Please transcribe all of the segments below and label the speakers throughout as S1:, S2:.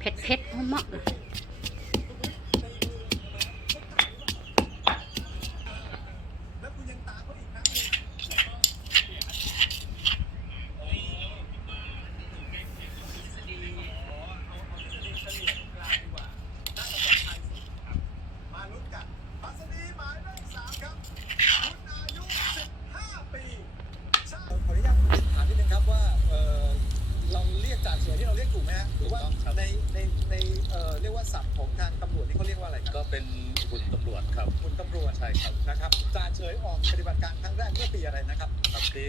S1: เ
S2: ผ็ดเผ็ดหอมมาก
S3: ในในเอ่อเรียกว่าศัพท์ของทางตำรวจนี่เขาเรียกว่าอะไรครั
S4: บก็เป็นหุ่นตำรวจครับคุณตำรวจใช่ครับ
S3: นะครับจ่าเฉยออกปฏิบัติการครั้งแรกเมื่อปีอะไรนะครับ
S4: ครับปี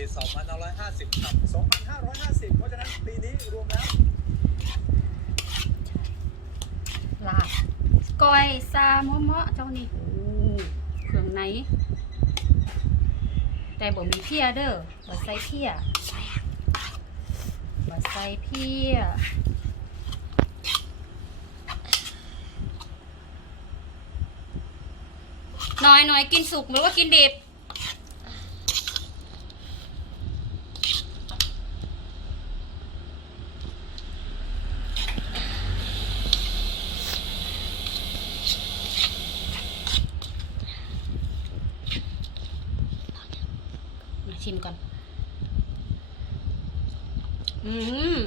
S4: 2550ครับ
S3: 2550 เพราะฉะนั้นปีนี้รวมแล้ว
S2: ลาบก้อยซาโมาะเมเจ้านี่โอ้เครื่องไหน แต่บ่ม
S1: ี
S2: เพ
S1: ีย
S2: เด้
S1: อ
S2: บ่ใส่เพีย
S1: บ่
S2: ใส
S1: ่
S2: เพี
S1: ย น้อยน้อยกินสุกหรือว่ากินดิบ มาชิมก่อน
S2: อืม